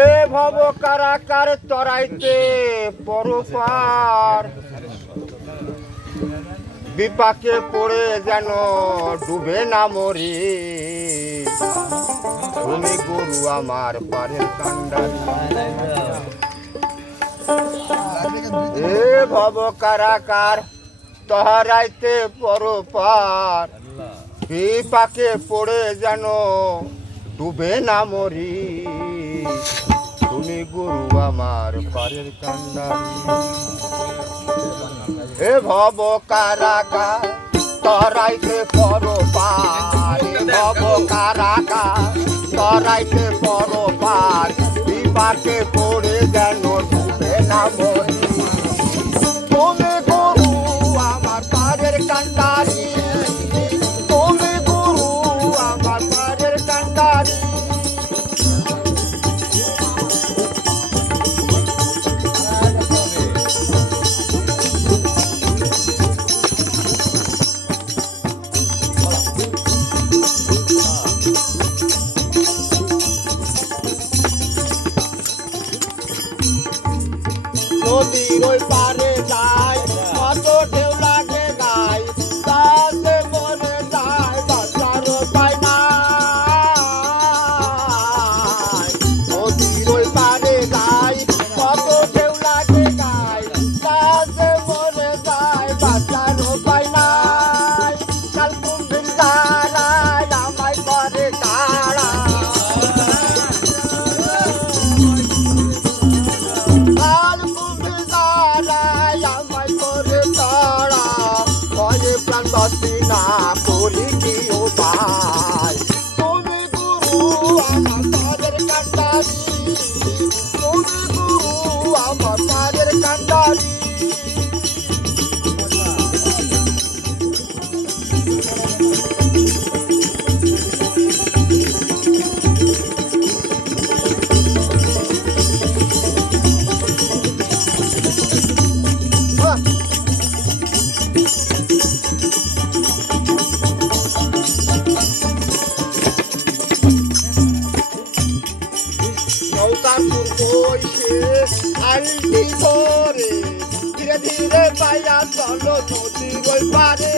এ ভব কারাকার তরাইতে পরপার। বিপাকে পড়ে যেন ডুবে না মরি। তুমি গুরু আমার পারের কান্ডারি এ ভব কারাকার তহারাইতে পরপার। বিপাকে পড়ে যেন ডুবে না মরি। তুমি গুরু আমার পারের কান্ডারি। এ ভব কারাকা তরাইতে পরপার এ ভব কারাকা তরাইতে পরপার বিপাকে পড়ে যেন ডুবে না মরি। নদীর ওই পারে যায় বাঁচি না করি কি উপায় তুমি গুরু আমার পাদের নৌকা বইছে আলটি করে। ধীরে ধীরে পাইয়া চলো নদীর ওই পারে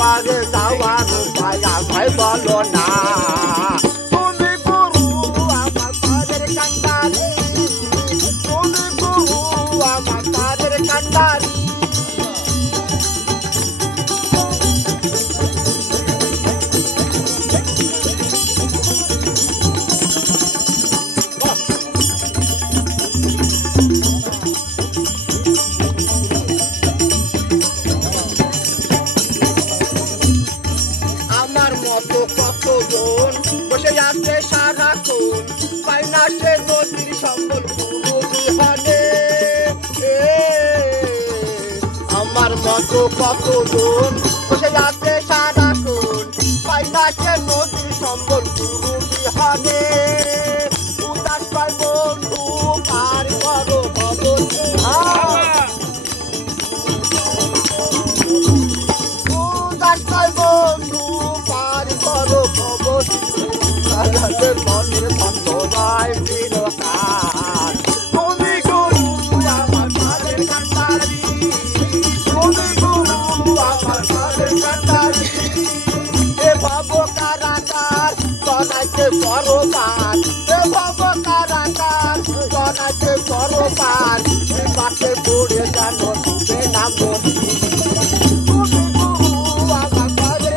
บาเกสาวานุปยังไฟบอลโลนา কতজন বসে আছে সারাক্ষণ। পাই না সে নদীর সম্বল বিহানে আমার মতো কতজন বসে আছে সারাক্ষণ? পাই না সে নদীর সম্বল বিহানে সরোপার দেব কারাকার জনাতে সরোপার পাতে পড়ে জানো তুমি না বন্ধু তুমি গুরু, আমার ঘরে